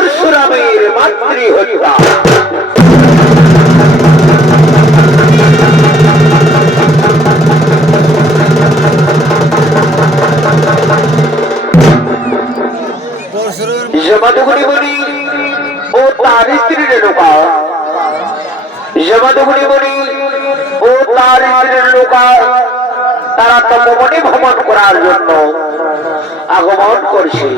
পরশুরামের মাতৃ হত্যা। যমদগুনি মুনি ও তার স্ত্রী রেণুকা, যমদগুনি মুনি ও তার স্ত্রী রেণুকা তারা তপবনে ভ্রমণ করার জন্য আগমন করছে।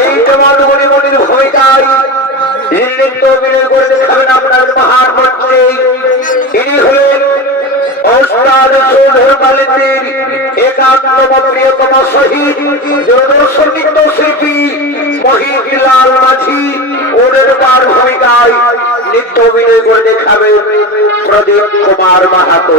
এই জমাদগুনি মুনির ভূমিকায় নৃত্য অভিনয় করে দেখাবেন আপনার মহান মঞ্চে। ইনি হলেন ওস্তাদ ধর্মালেন্দ্রের একান্তম প্রিয়তম শহীদ জনদর্শন নৃত্য শিল্পী মহিলাল মাঝি। ওদের তার ভূমিকায় নৃত্য অভিনয় করে দেখাবেন প্রদীপ কুমার মাহাতো।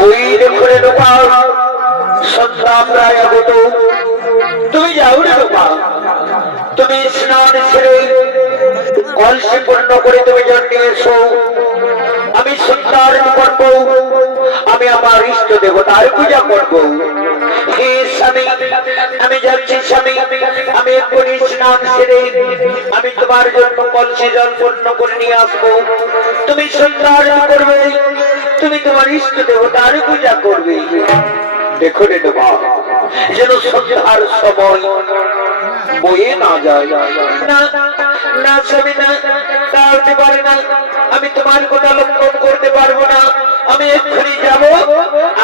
ওই দেখো রে লোপা, সন্ধ্যা প্রায় আগত। তুমি যাও রে লোপা, তুমি স্নান সেরে কলসি পূর্ণ করে তুমি জল নিয়ে এসো। আমি সন্ধ্যার করব, আমি আমার ইষ্ট দেবতার পূজা করব। হে স্বামী, আমি যাচ্ছি স্বামী, আমি এক্ষুনি স্নান সেরে আমি তোমার জন্য কলসি জল পূর্ণ করে নিয়ে আসবো। তুমি সন্ধ্যার করবে, তুমি তোমার ইষ্ট দেবতার পূজা করবে। দেখো রে বাবা, যেন সন্ধ্যার সময় বয়ে না যায়। না না স্বামী, না, তা হতে পারে না। আমি তোমার কথা লঙ্ঘন করতে পারবো না। আমি এক্ষুনি যাব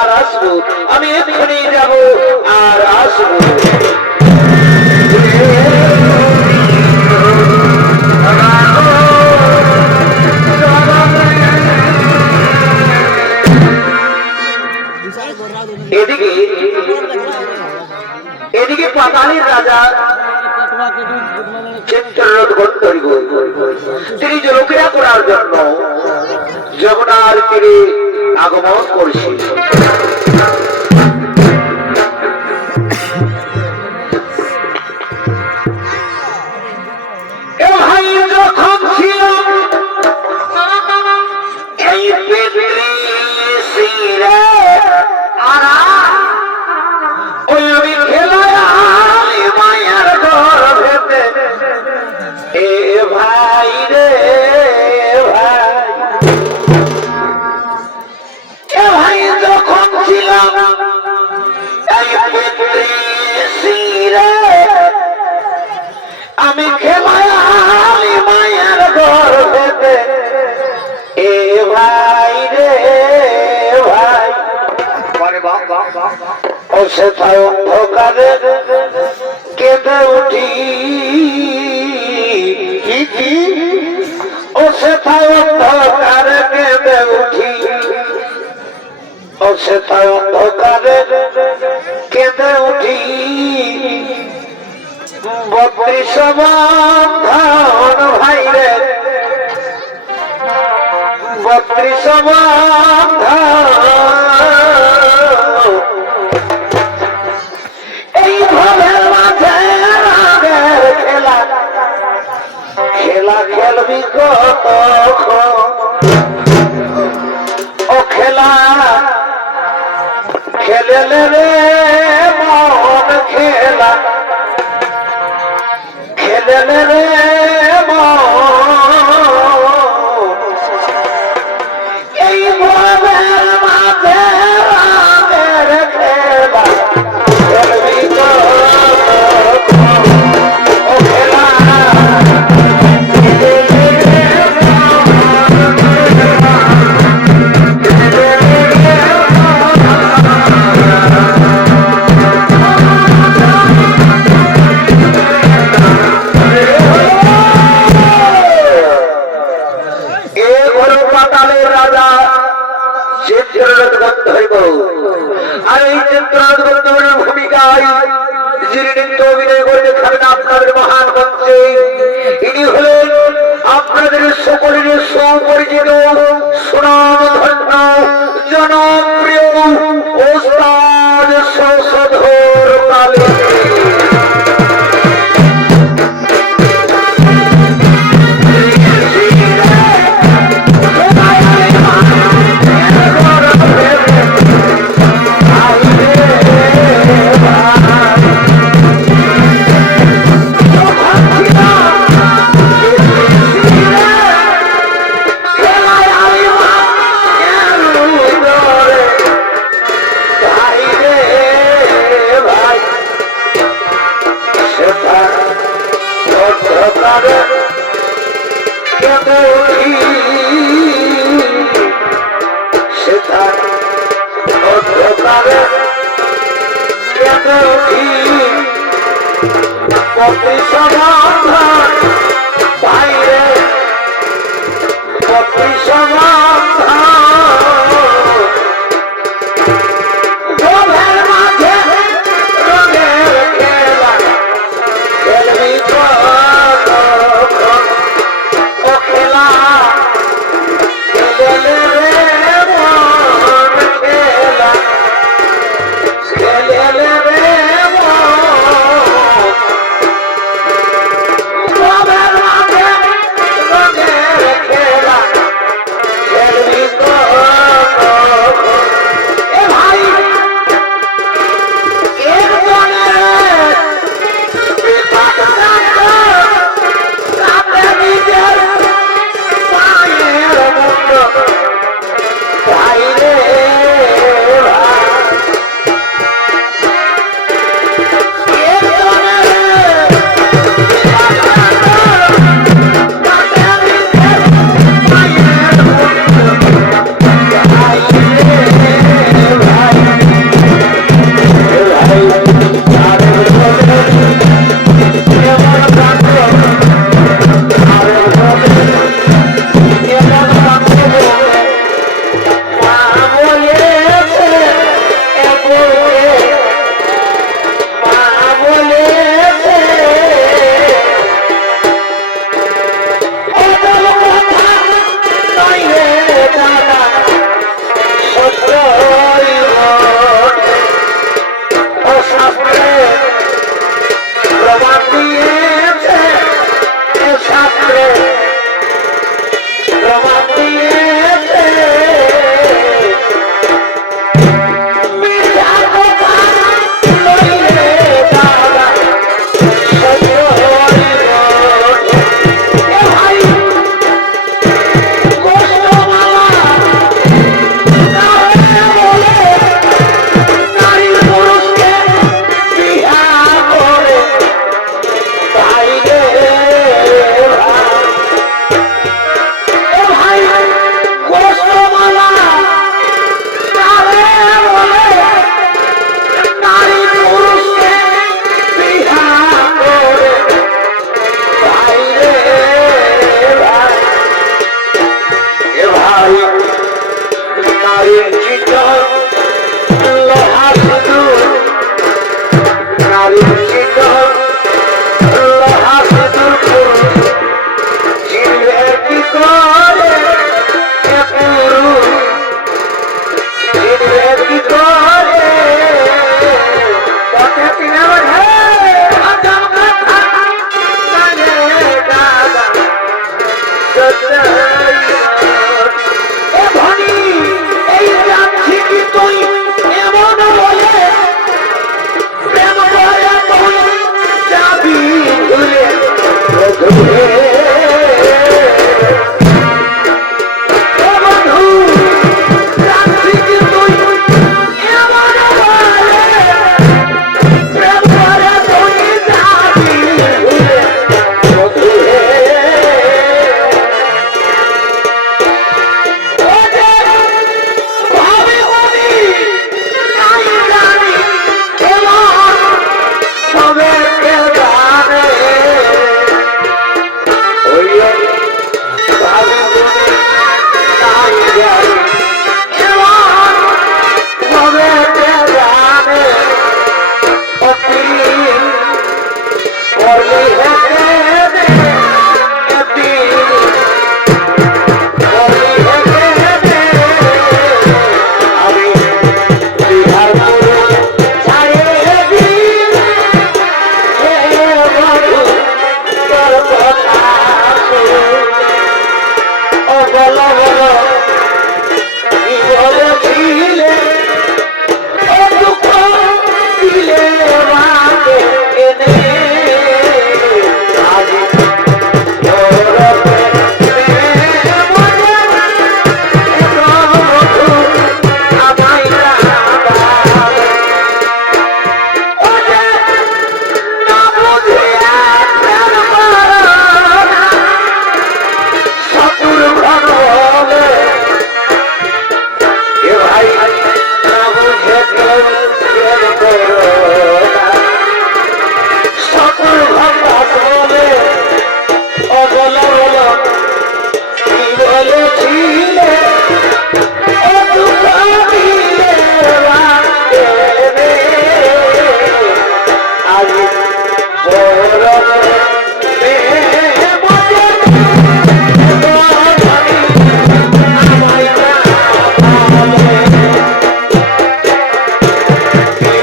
আর আসবো, আমি এক্ষুনি যাব আর আসবো। এদিকে এদিকে পাতালের রাজা তিনি জলক্রিয়া করার জন্য যমুনার তীরে আগমন করছেন। আমি খেলায় মায়ের গর্ভে, এ ভাই রে ভাই, ও সেথায় অন্ধকারে কেঁদে উঠি, ও সেথায় অন্ধকারে কেঁদে উঠি, ও সেথায় অন্ধকারে কেঁদে উঠি। 32 বন্ধন ভাই রে, 32 বন্ধন, এই ভবের মাঝে রাগের খেলা, খেলা খেলবি কত, ও খেলা খেলেলে রে মন, খেলা খেলেলে রে মন, এই ভবের মাঝে রাগের খেলা খেলবি কত, ও খেলা আর এই চিত্রগন্ধের ভূমিকায় যিনি নৃত্য অভিনয় করে দেখাবেন আপনাদের মহান মঞ্চে, ইনি হলেন আপনাদের সকলের সুপরিচিত সুনামধন্য জনপ্রিয় ওস্তাদ শশধর কালী। বাইরে 32 গোলের মাঝে রঙের খেলা খেলবি কত, ও খেলা খেলেলে রে মন, খেলা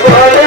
বলে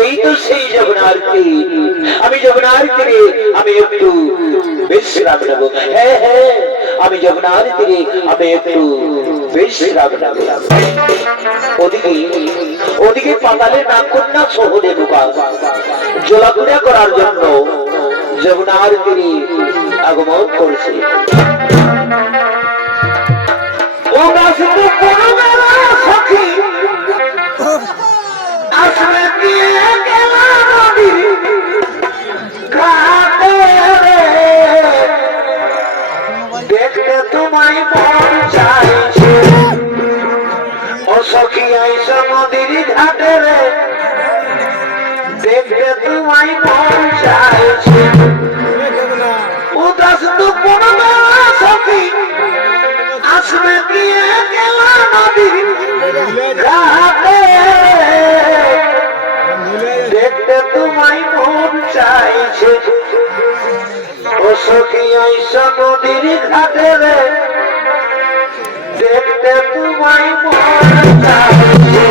এই তো সেই যমুনার তীর। আমি যমুনার তীরে আমি একটু বিশ্রাম নেব। হ্যাঁ হ্যাঁ, আমি যমুনার তীরে আমি একটু বিশ্রাম নেব। ওদিকে ওদিকে পাতালে নাগকন্যা সহদেবকা জলাক্রিয়া করার জন্য যমুনার তীরে আগমন করছে। ও গাছ তো পরমেলা সখী আসলে দিয়ে গেল নদী ঘাটে রে, দেখতে তোমায় মন চাইছে। ও সখী আইস নদীর ঘাটে রে, দেখতে তোমায় মন চাইছে। উদাস তো পরমেলা সখী আসলে দিয়ে গেল নদী ঘাটে, দেখতে তোমায় মন চাইছে। ও সখী আইস নদীর ঘাটে রে, দেখতে তোমায় মন চাইছে।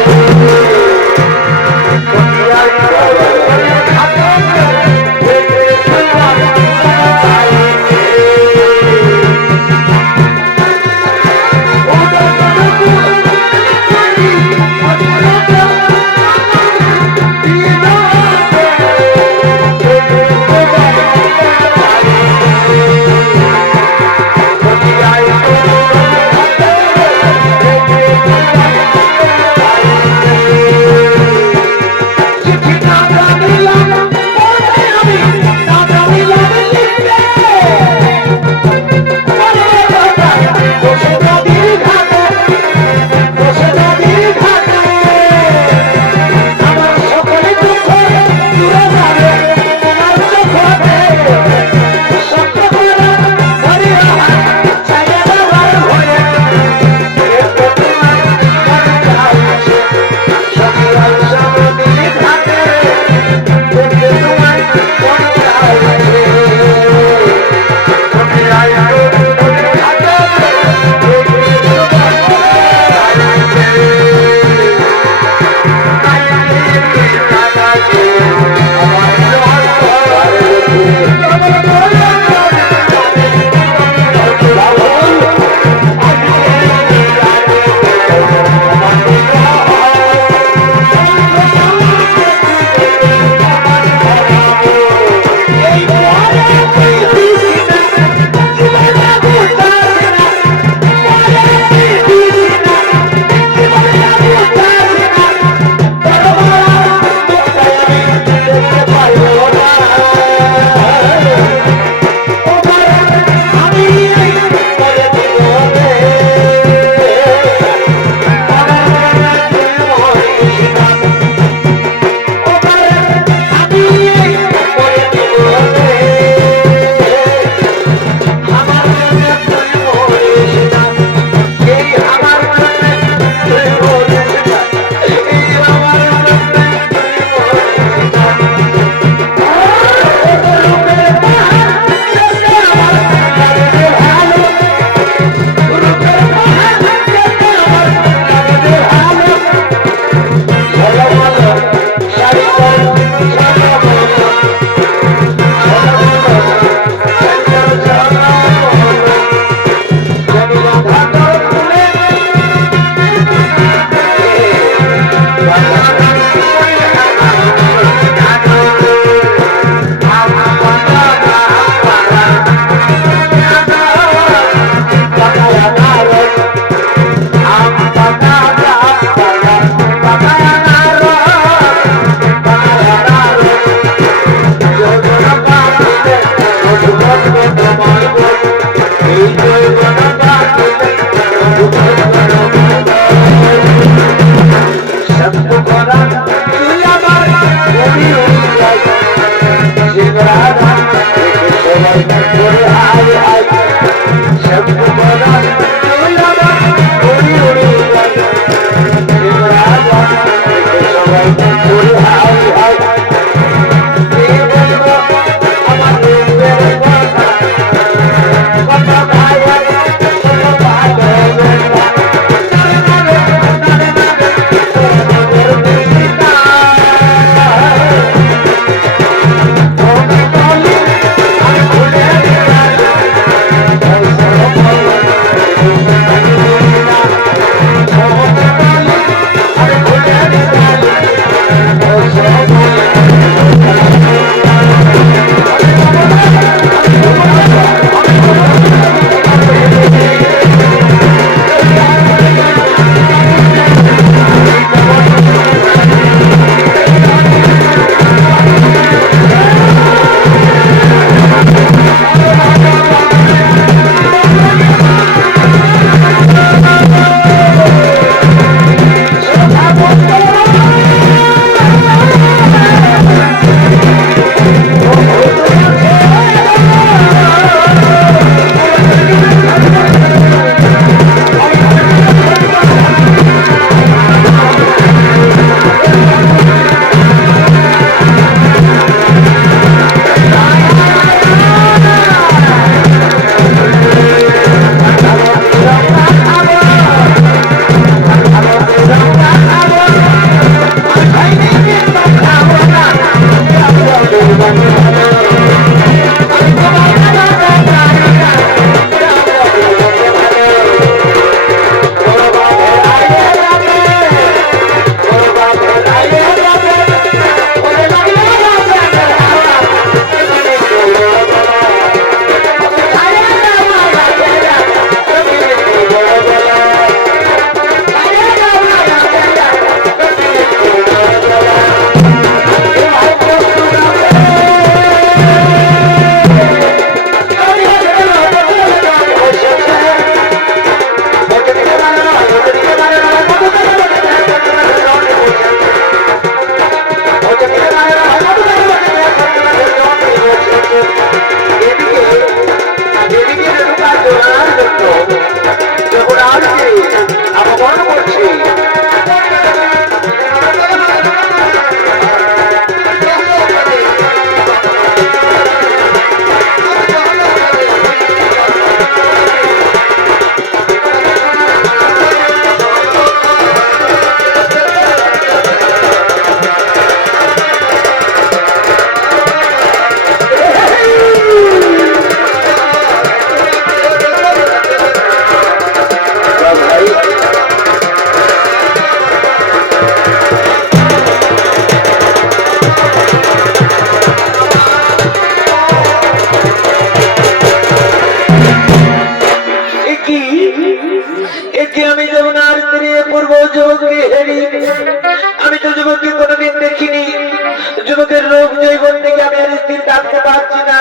যুবকের রূপ জৈবন থেকে আমি আর স্থির থাকতে পারছি না।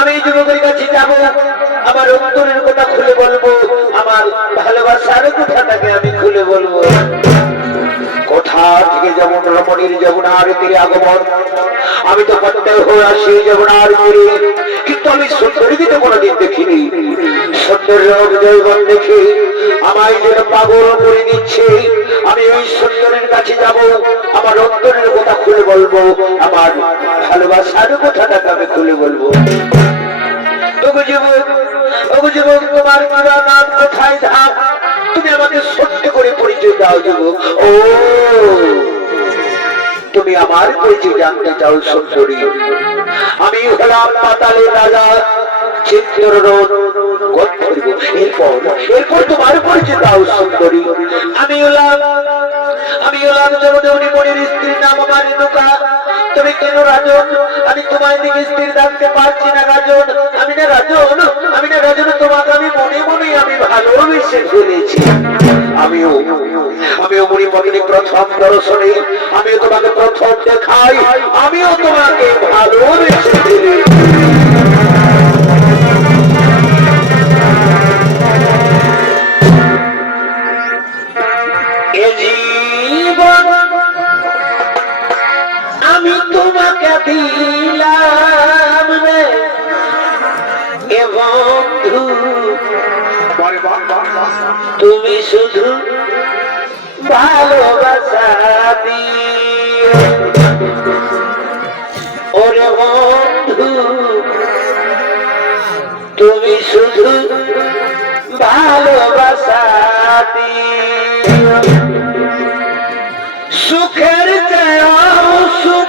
আমি যুবকের কাছে যাব, আমার অন্তরের কথা খুলে বলবো, আমার ভালোবাসার কথাটাকে আমি খুলে বলবো। কোথা থেকে যেমন রমণীর যমুনার তীরে আগমন, আমি তো প্রত্যয় হয়ে আসি যমুনার তীরে, কিন্তু আমি সুন্দরীকে তো কোনোদিন দেখিনি। সুন্দর রূপ জৈবন দেখে আমায় যেন পাগল করে দিচ্ছে। আমি ওই সুন্দরীর কাছে যাব, আমার অন্তরের কথা খুলে বলবো, আমার ভালোবাসার কথাটাকে আমি খুলে বলবো। ওগো যুবক, ওগো যুবক, তোমার পুরা নাম কোথায় ধাম? তুমি আমাকে সত্য করে পরিচয় দাও যুবক। ও, তুমি আমার পরিচয় জানতে চাও সুন্দরী? আমি হলাম পাতালের রাজা চিত্ররথ গন্ধর্ব। এরপর তোমার পরিচয় দাও সুন্দরী। আমি হলাম জমদগ্নি মণির স্ত্রী, নাম আমার রেণুকা। তুমি কেন রাজন? আমি তোমায় দিকে স্থির থাকতে পারছি না রাজন। আমি না রাজন, তোমাকে আমি মনে মনে আমি ভালোবেসে ফেলেছি। আমিও মণিপতিনী প্রথম দর্শনে, আমিও তোমাকে প্রথম দেখাই, আমিও তোমাকে ভালোবেসে ফেলেছি। আমি তোমাকে দিলাম রে এ বন্ধু, তুমি শুধু ভালোবাসা দিও। ওরে বন্ধু, তুমি শুধু ভালোবাসা দিও। সুখের সুখ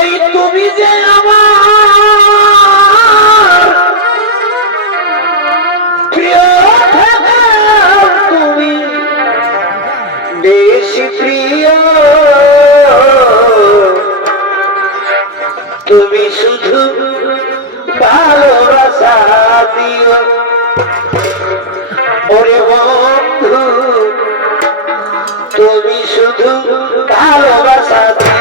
এই তুমি যে আমার প্রিয়, তুমি বেশি প্রিয়। তুমি শুধু ভালোবাসা দিও। ওরে বন্ধু, তুমি শুধু ভালোবাসা দিও।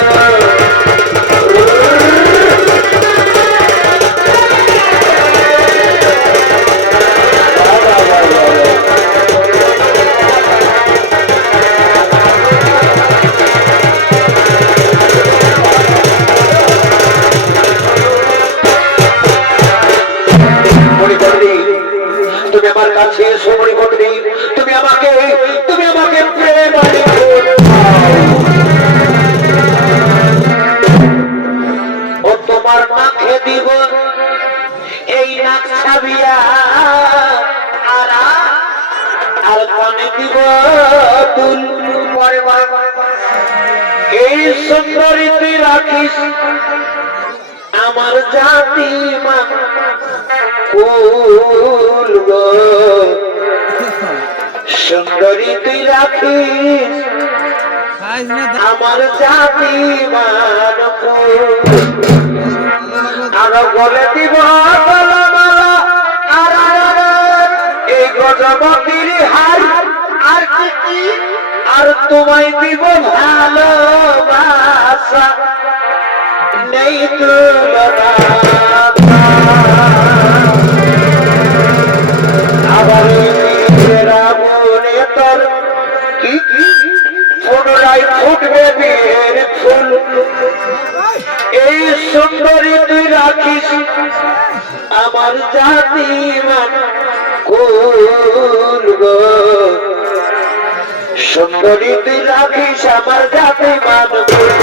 তুমি আমার কাছে এসো মণিপতি, তুমি আমাকে প্রেম ও তোমার নাকে দিব এই নাক ছাবিয়া, আর কানে দিব দুল। এই সুন্দরী তুই রাখিস আমার জাতি মান কুল গো। সুন্দরী তুই রাখিস আমার জাতি মান কুল। আরো বলে দিব মালা, আর এই গজবতীর হার, আর কি, আর তোমায় দিব ভালোবাসা নেই তুলনা। আবার মনে তোর কি পুনরায় ফুটবে বিয়ের ফুল। এই সুন্দরী তুই রাখিস আমার জাতি মান কুল গো। সুন্দরী তুই রাখিস আমার জাতি মান কুল।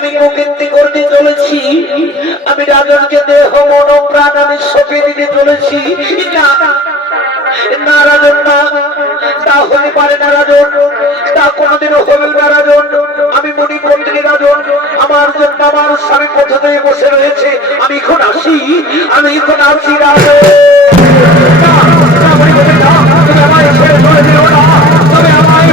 আমি প্রকৃতি করতে চলেছি, আমি রাজনকে দেহ মন প্রাণ আমি সঁপে দিতে চলেছি। না রাজন, না, তা হতে পারে না রাজন, তা কোনোদিনও হবে না রাজন। আমি মণিপন্ডিনী রাজন, আমার জন্য আমার স্বামী কোথাতে বসে রয়েছে। আমি এখন আসি রাজন। তুমি আমায় ছেড়ে চলে যেও না, তুমি আমায়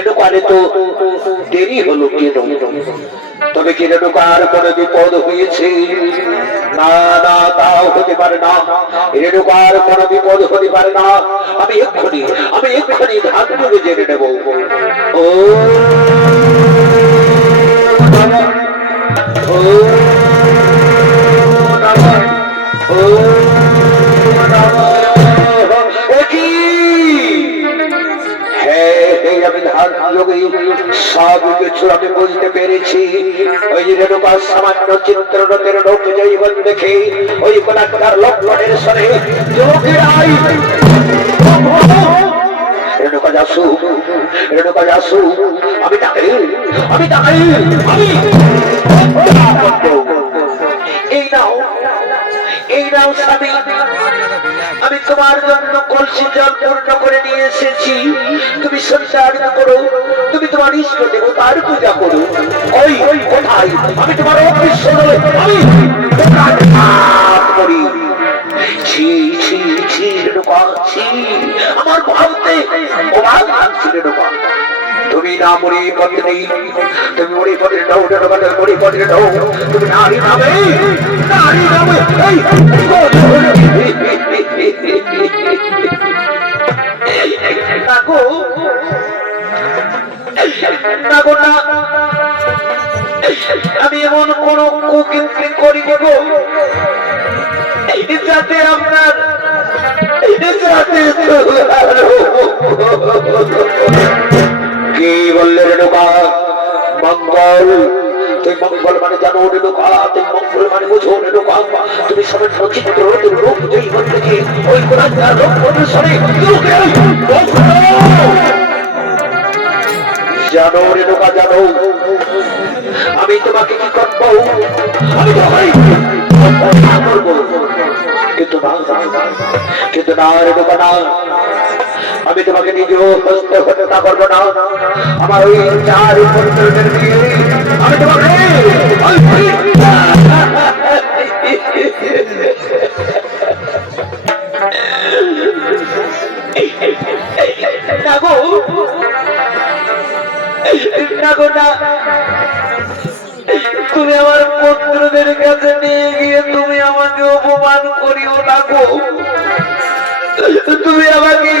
রেণুকারে তো দেরি হলো কেন? তবে কি রেণুকার কোন বিপদ হয়েছে? না না, তাও হতে পারে না, রেণুকার কোন বিপদ হতে পারে না। আমি এক্ষুনি ধান জেনে নেব। ও সব কিছু আমি বুঝতে পেরেছি। ওই রেণুকার সামান্য চিত্ররথের লোক জৈবন দেখে ওই কোলাকার লক্ষণের সরে রেণুকা যাসু, রেণুকা যাসু, আমি তাকে এই নাও স্বামী, আমি তোমার জন্য কলসি জল পূর্ণ করে নিয়ে এসেছি। তুমি সঞ্চারিত করো, তুমি তোমার ইষ্ট দেবতার পূজা করো। ওই কোথায়? আমি তোমার অদৃশ্য বলে আমি করি। ছি ছি ছি রেণুকা, ছি, আমার ভাবতে অবাক লাগছে রেণুকা। তুমি না মরি পত্নী, তুমি মরি পত্নী নও, মরি পত্নী নও, তুমি নারী নামে, নারী নামে। আমি এমন কোন কুকীর্তি করি গো যাতে আপনার কি বললে রেণুকা? মঙ্গল, তুই মঙ্গল মানে জানো রেণুকা, তুই মঙ্গল মানে বুঝো রেণুকা। তুমি সবের চিত্র রূপ যেই থেকে ওই কোরআন লোক অনুসরণে জানো রেণুকা, জানো আমি তোমাকে কি করবো? আমি করবো, কিন্তু না রেণুকা, না, আমি তোমাকে নিজেও হস্ত হত্যা করবো না। আমার ওই চার পুত্রদের দিয়ে আমি তোমাকে তুমি আমার পুত্রদের কাছে নিয়ে গিয়ে তুমি আমাকে অপমান করিও না গো। তুমি আমাকে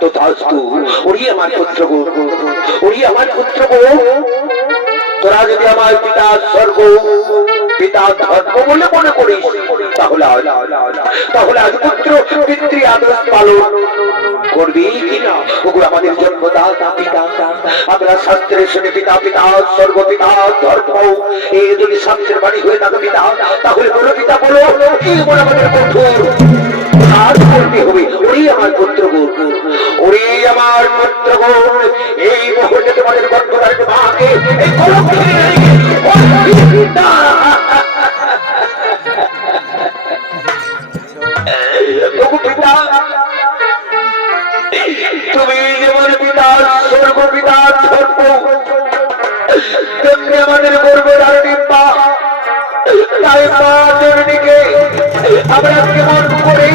তথাস্তু। ওই আমার পুত্র গো, ওই আমার পুত্র গো, তোরা যদি আমার পিতা স্বর্গ পিতা ধর্ম বলে মনে করিস তাহলে আজ পুত্র পিতৃ আদেশ পালন করবি কিনা? ওগুলো আমাদের জন্মদাতা পিতা, আমরা শাস্ত্রে শুনে পিতা পিতা স্বর্গ পিতা ধর্ম, এই যদি শাস্ত্রের বাণী হয়ে থাকে পিতা, তাহলে বলো পিতা বলো কি বলে আমাদের কঠোর কাজ করতে হবে। ওই আমার পুত্র গো, ওরে আমার পুত্র গো, এই মুহূর্তে তোমাদের গর্ভধারী মাকে এই কলঙ্ক তুমি যেমন পিতা স্বর্গ পিতা ধর্ম, তেমনি আমাদের গর্ভধারণী মা, তাই মা জননীকে আমরা কেমন করে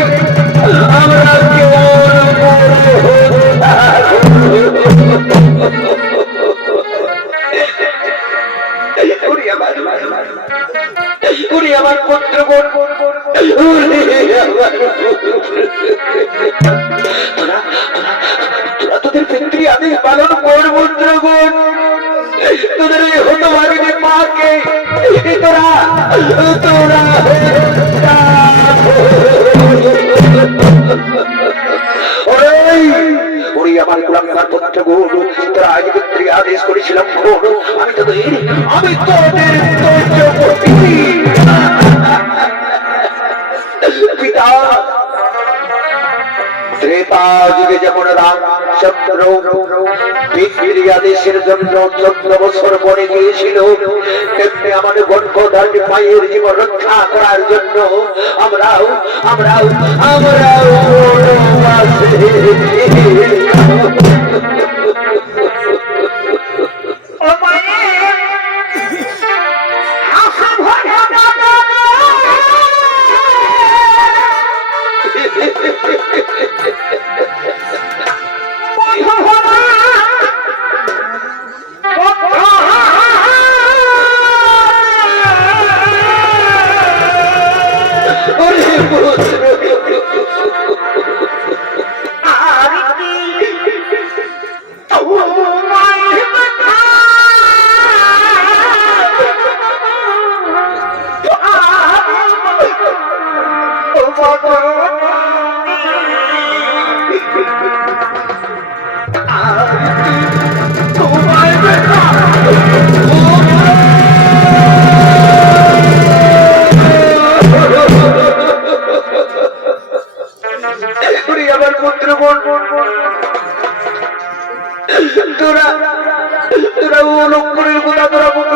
আমার পুত্র তোরা তোদের পিতৃ আদেশ পালন কর পুত্র গুণ, তোদের এই হতো ভাবিনি মাকে তোরা তোরা আমার গোলাম পুত্র গুণ, তোরা আজ পিতৃ আদেশ করেছিলাম আমি তোদের পিতা। ত্রেতা যুগে যেমন রামচন্দ্র পিতৃ আদেশের জন্য 14 বছর পরে গিয়েছিল, তেমনি আমাদের গর্ভধারী মায়ের জীবন রক্ষা করার জন্য আমরাও আমরাও আমরাও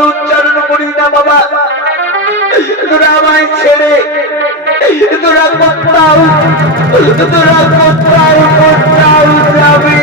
উচ্চারণ করি না বাবা, তোরা আমায় ছেড়ে তোরা কোথাও যাবি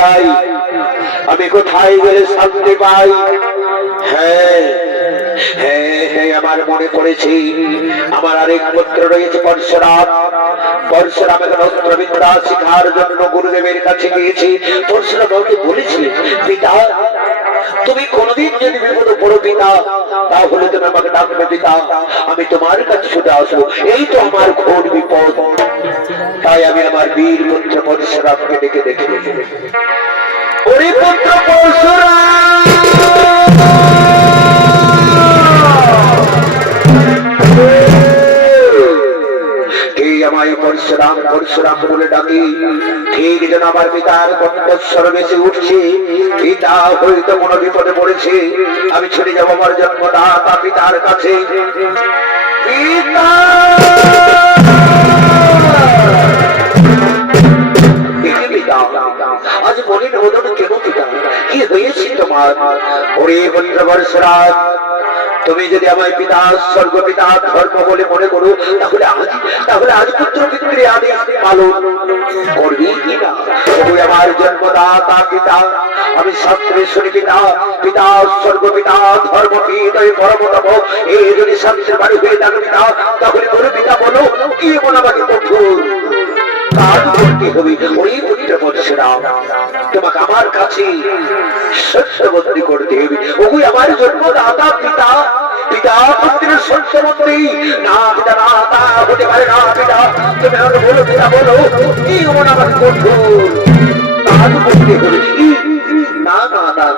যাই, আমি কোথায় গেলে শান্তি পাই। হ্যাঁ হ্যাঁ হ্যাঁ, আমার মনে পড়েছে, আমার আরেক পুত্র রয়েছে পরশুরাম। পরশুরাম এখন অস্ত্রবিদ্যা শিখার জন্য গুরুদেবের কাছে গিয়েছে। পরশুরাম আমাকে বলেছে, পিতা তুমি কোনদিন যদি বিপদে পড়ো পিতা, তাহলে তুমি আমাকে ডাকবে পিতা, আমি তোমার কাছে ছুটে আসবো। এই তো আমার ঘোর বিপদ, তাই আমি আমার বীর পুত্র পরশুরামকে ডেকে দেখে ওরে পুত্র পরশুরাম, আমায় পরশুরাম পরশুরাম বলে ডাকি। ঠিক যেন আমার পিতার কণ্ঠস্বর বেশি উঠছে, পিতা হয়তো কোনো বিপদে পড়েছে, আমি ছুটে যাবো আমার জন্মদাতা পিতার কাছে। পিতা আজ মনে নদন কেন পিতা, কি হয়েছে তোমার? ওরে পুত্র পরশুরাম, তুমি যদি আমায় পিতা স্বর্গ পিতা ধর্ম বলে মনে করো, তাহলে আজ পুত্র পিতৃ আদেশ পালন করবি কিনা? তুমি আমার জন্মদাতা পিতা, আমি শাস্ত্রেশ্বরী পিতা, পিতা স্বর্গ পিতা ধর্ম পিতা পরমতম, এই যদি শাস্ত্রের বাড়ি হয়ে থাকে পিতা, তাহলে বলো পিতা বলো কি এমন আমাকে কঠোর কাজ করতে হবে? ওই পুত্র পরশুরাম, তোমাকে আমার কাছে সত্যবন্দী করতে হবে। ওই আমার জন্মদাতা পিতা, পিতা পুত্রের সত্যবন্দী না পিতা, না তা হতে পারে না পিতা। তুমি আমাকে বলো পিতা বলো কি এমন আমাকে কঠোর কাজ করতে হবে? না না না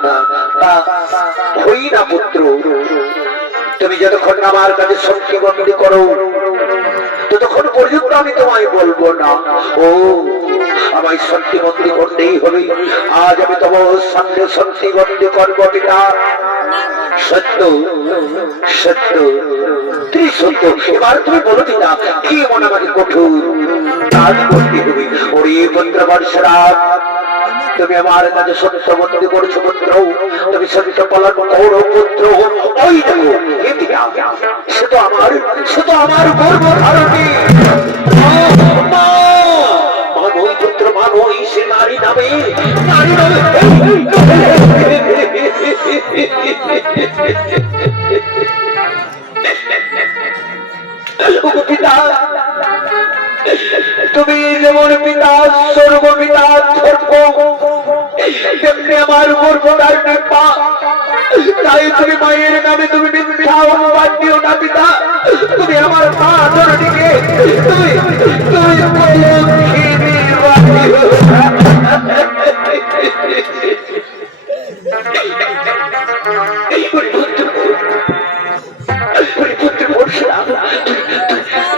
না, হই না পুত্র, তুমি যতক্ষণ আমার কাছে সত্যবন্দী করো ততক্ষণ পর্যন্ত আমি তোমায় বলবো না। ও আমায় সত্যবন্দী করতেই হবে। আজ আমি তোমার সামনে সত্যবন্দী করবো পিতা। সত্য সত্য ত্রিসত্য, এবার তুমি বলো পিতা কি এমন আমাকে কঠোর কাজ করতে হবে? ওরে পুত্র পরশুরাম, তুমি আমার কাছে সত্যবন্দী করছো পুত্র, তুমি সত্য পালন করো পুত্র। ওই দেখো সে তো আমার গর্ব ধারণী মানই পুত্র, মানই সে নারী নামে, নারী নামে পিতা। তুমি যেমন পিতা স্বর্গ পিতা ধর্ম, তেমনি আমার গর্বদার পা, তাই তুমি মায়ের নামে তুমি মিথ্যা অনুবাদ দিও না পিতা। তুমি আমার মা ধরনীকে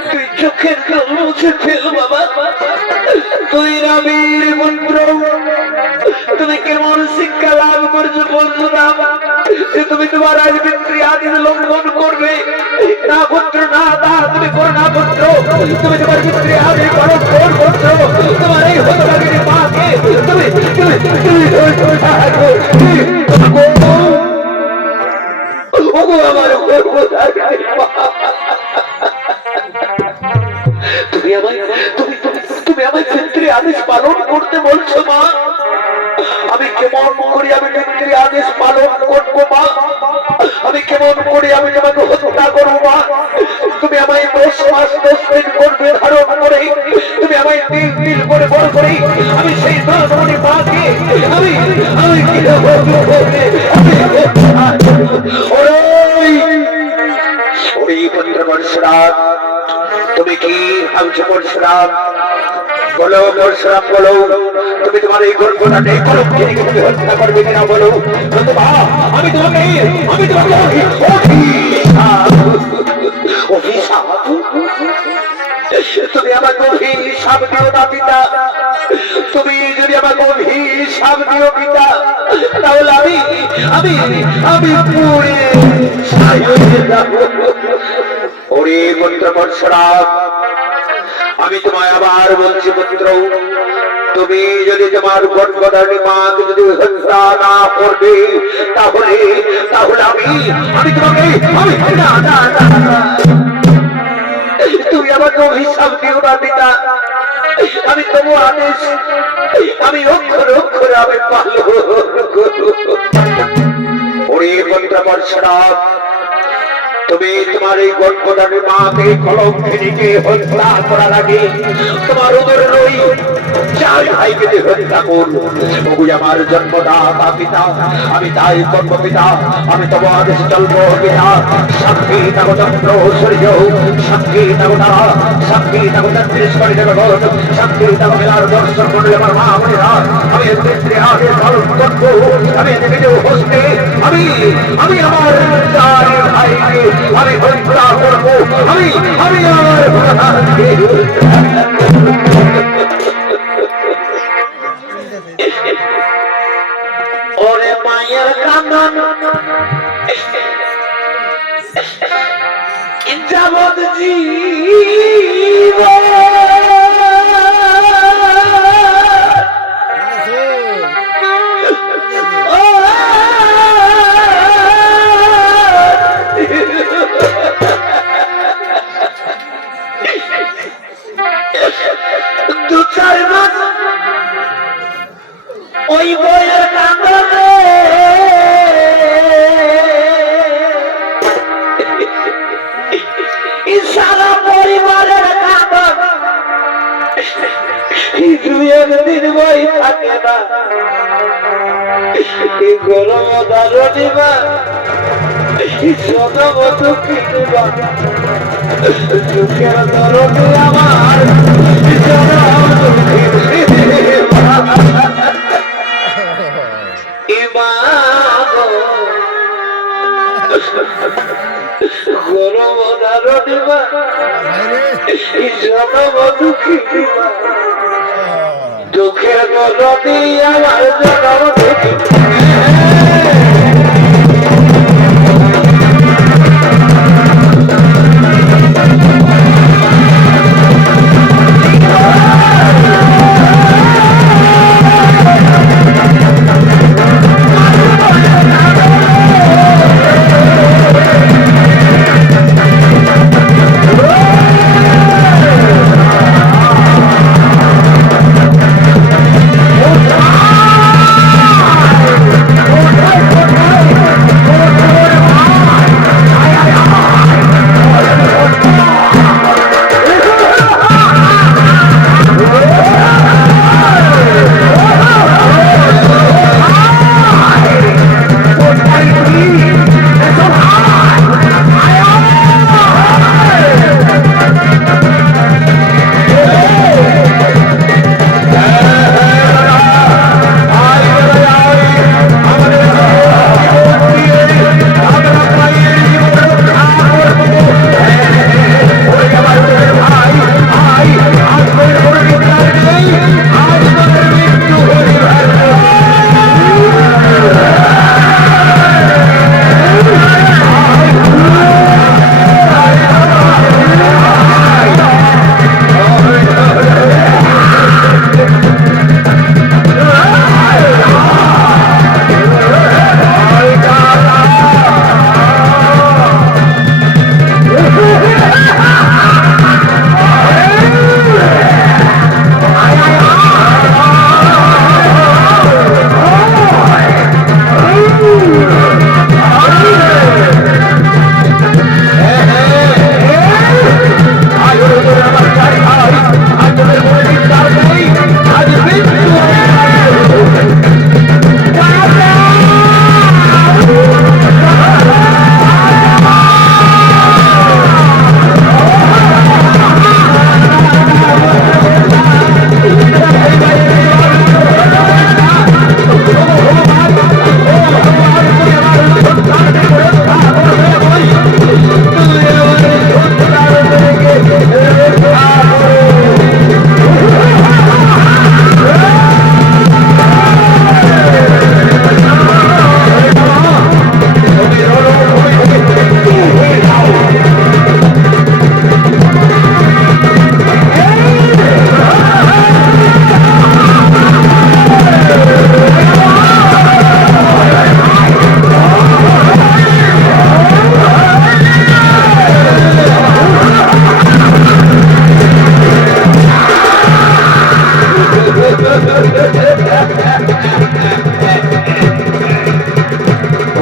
তুমি চোখের জল মুছে ফেল বাবা। তুই রামের মন্ত্র তুমি কেমন শিক্ষা লাভ করছো পরশুরাম, তুমি তোমার আজ পিতৃ আদেশ লঙ্ঘন করবে না পুত্র, না তা তুমি করো না পুত্র। তুমি তোমার পিতৃ আদেশ পালন করছো, তোমার এই হতভাগিনী মাকে তুমি আমার তুমি আমায় পিতৃ আদেশ পালন করতে বলছো মা। আমি কেমন করি আমি পিতৃ আদেশ পালন করবো মা? আমি কেমন করি আমি তোমাকে হত্যা করবো মা? তুমি আমায় 10 মাস 10 দিন করবে ধারণ করে, তুমি আমায় 3 দিন করে বড় করে, আমি সেই ধর্মী মাকে আমি কি পুত্র পরশুরাম, তুমি কি ভাবছো পরশুরাম? বলো পরশুরাম বলো, তুমি তোমার এই গর্বটা নেই করো হত্যা করবে কিনা বলো? আমি তোমাকে তুমি আমাকে অভিশাপ দিও না পিতা। তুমি যদি আমাকে অভিশাপ দিও পিতা, তাহলে আমি পুড়ে ছাই হয়ে যাব। ওরে পুত্র পরশুরাম, আমি তোমায় আবার বলছি পুত্র, তুমি যদি তোমার গর্ভধারিণী মাকে যদি হত্যা না করবে, তাহলে আমি তোমাকে তুমি আমাকে অভিশাপ দিও না পিতা। আমি তোমার আদেশ আমি অক্ষর অক্ষরে আমি পালন ওরে পঞ্চবর্ষনাথ তুমি তোমার এই গর্ভধারী মাকে কলঙ্কিনীকে হত্যা করার আগে তোমার ওদের রই চার ভাইকে হত্যা করল। ওগুলি আমার জন্মদাতা পিতা, আমি তাই কর্ম পিতা, আমি তোমার আদেশ চলবো পিতা। সাক্ষী থাকো চন্দ্র সূর্য, সাক্ষী থাকো তারা, সাক্ষী থাকো তেত্রিশকোটি জগৎ, সাক্ষী থাকো মেলার দর্শন করলে আমার মা বোনেরা। আমি এদের আগে পালন করবো, আমি এদিকে হস্তে আমি আমি আমার চার ভাইকে আমি হত্যা করবো, আমি আমি আমার ওরে মায়ের কান্দন যাবত জীব দু চার মাস ওই বইয়ের কান্দনে সারা পরিবারের কান্দন একদিন বই থাকে না। গরম দারণিবা সদম দুঃখিবা দুঃখের দরণে আমার গরম দারণিবা সদম দুঃখিবা দুঃখের দরণে আমার জনম দুঃখী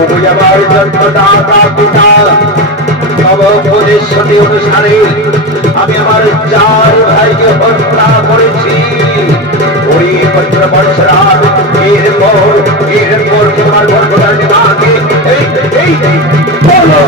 তুমি আমার জন্মদাতা পিতা তব উপদেশটি অনুসারে আমি আমার 4 ভাইকে হত্যা করেছি। ওই পত্র বৎসরাজ এরপর তোমার গর্ভধারী মাকে এই বলো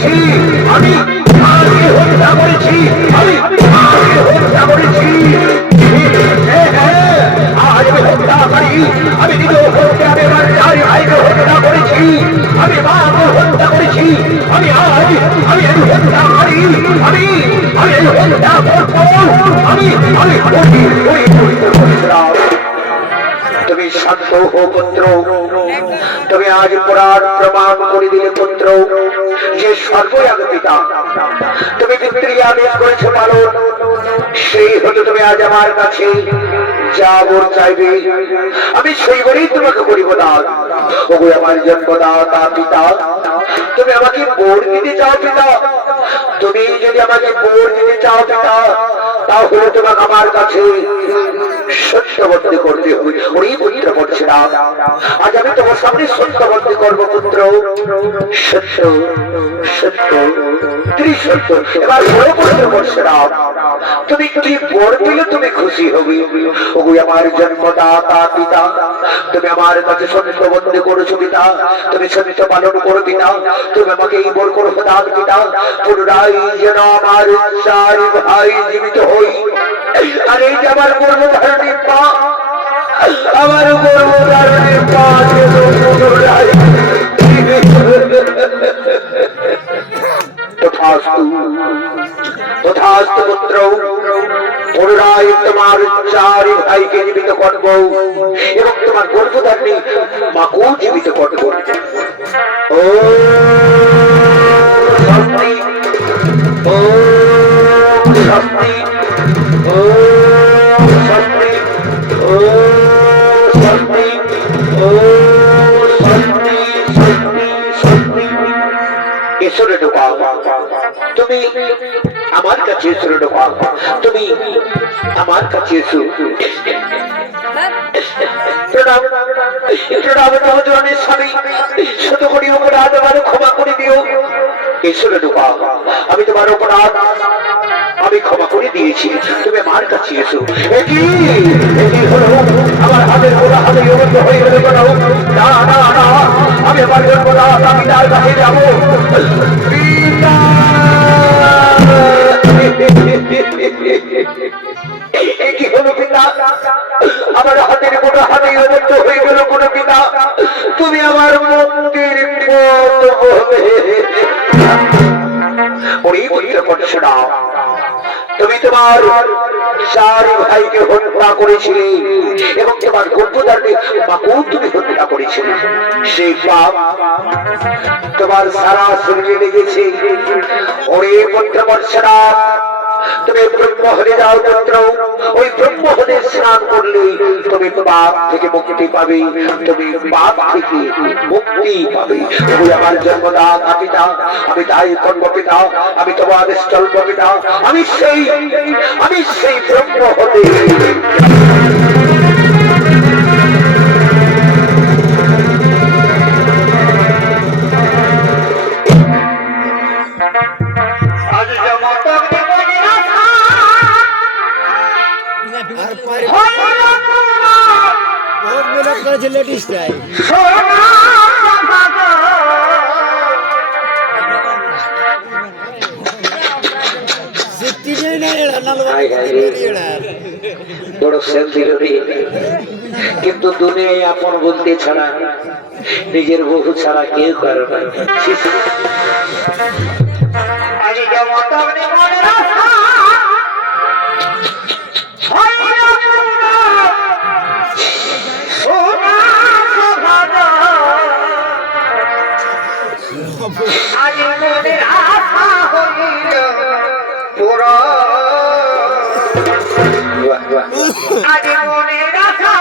করেছি, আমি মাকে হত্যা করেছি, আমি মাকে হত্যা করেছি। আজ আমি হত্যাকারী, আমি নিজ হত্যা, আমি আমার চার ভাইকে হত্যা করেছি, আমি মাকে হত্যা করেছি, আমি আজ আমি এই হত্যাকারী, আমি আমি এই হত্যা করবো, আমি আমি তুমি শান্ত হো পুত্র, তুমি আজ পুরাণ প্রমাণ করে দিলে পুত্র যে সর্বয়াগ পিতা, তুমি পিতৃ আদেশ করেছো পালন, সেই হতে তুমি আজ আমার কাছে যা বর চাইবে আমি সেই বলেই তোমাকে করিব দান। ওগো আমার জন্মদাতা পিতা, তুমি আমাকে বোর দিতে চাও পিতা, তুমি যদি আমাকে বোর দিতে চাও পিতা, তাহলে তোমাকে আমার কাছে সত্যবর্তী করতে হবে। ওই পুত্র বলছে না, আজ আমি তোমার সামনে সত্যবর্তী করবো পুত্র, সত্য সত্য ত্রিসত্য। এবার বড় পুত্র বলছে না, তুমি কি বর দিলে তুমি খুশি হবে। ওগো আমার জন্মদাতা পিতা, তুমি আমার কাছে সত্যবর্তী করেছো পিতা, তুমি সত্য পালন করো পিতা, তুমি আমাকে এই বর করো দান পিতা, পুনরায় যেন আমার চার ভাই জীবিত হই। আর এই যে আমার গর্ভধারণী পা, আমার গর্ভধারণী পা তথাস্তু তথাস্তু পুত্র, পুনরায় তোমার চার ভাইকে জীবিত করব এবং তোমার গর্ভধারণী মাকেও জীবিত করব। ও শক্তি, ও শক্তি, ও শক্তি, ও শক্তি, ও শক্তি, শক্তি, শক্তি। ঈশ্বরে ঢোকাও, তুমি আমার কাছে ঈশ্বরে ঢোকাও, তুমি আমার কাছে এসো। প্রণাম প্রণাম তোমাদের স্বামী, শত কোটি অপরাধ আমার ক্ষমা করে দিও। ঈশ্বরে ঢোকাও, আমি তোমার অপরাধ আমি ক্ষমা করে দিয়েছি, তুমি আমার কাছে এসো। একই হলো আমার হাতের গোড়া হাতে হয়ে গেলে কেন? না না না, আমি আমার জন্মদাতা আমি তার কাছে যাবো। একই হলো পিতা, আমার হাতের গোড়া হাতে হয়ে গেল কোন পিতা, তুমি আমার মুক্তির পথ বলে ওই পুত্র করছো না, তুমি তোমার চার ভাইকে হত্যা করেছিলে এবং তোমার গর্ভধারণী মাকেও তুমি হত্যা করেছিলে। সেই পাপ তোমার সারা শরীরে লেগেছে। ওরে পুত্র বর্ষরা, তুমি ব্রহ্ম হয়ে যাও পুত্র, ওই ব্রহ্ম হতে স্নান করলে তুমি পাপ থেকে মুক্তি পাবে, তুমি পাপ থেকে মুক্তি পাবে। তুমি আমার জন্মদাতা পিতা, আমি তাই কর্ম পিতা, আমি তোমার স্থল্প পিতা, আমি সেই ব্রহ্ম হতে লেডিসটাই কিন্তু দুনিয়ায় আপন বলতে ছাড়া নিজের বহু ছাড়া কেউ করে না। আজ মনে রাখা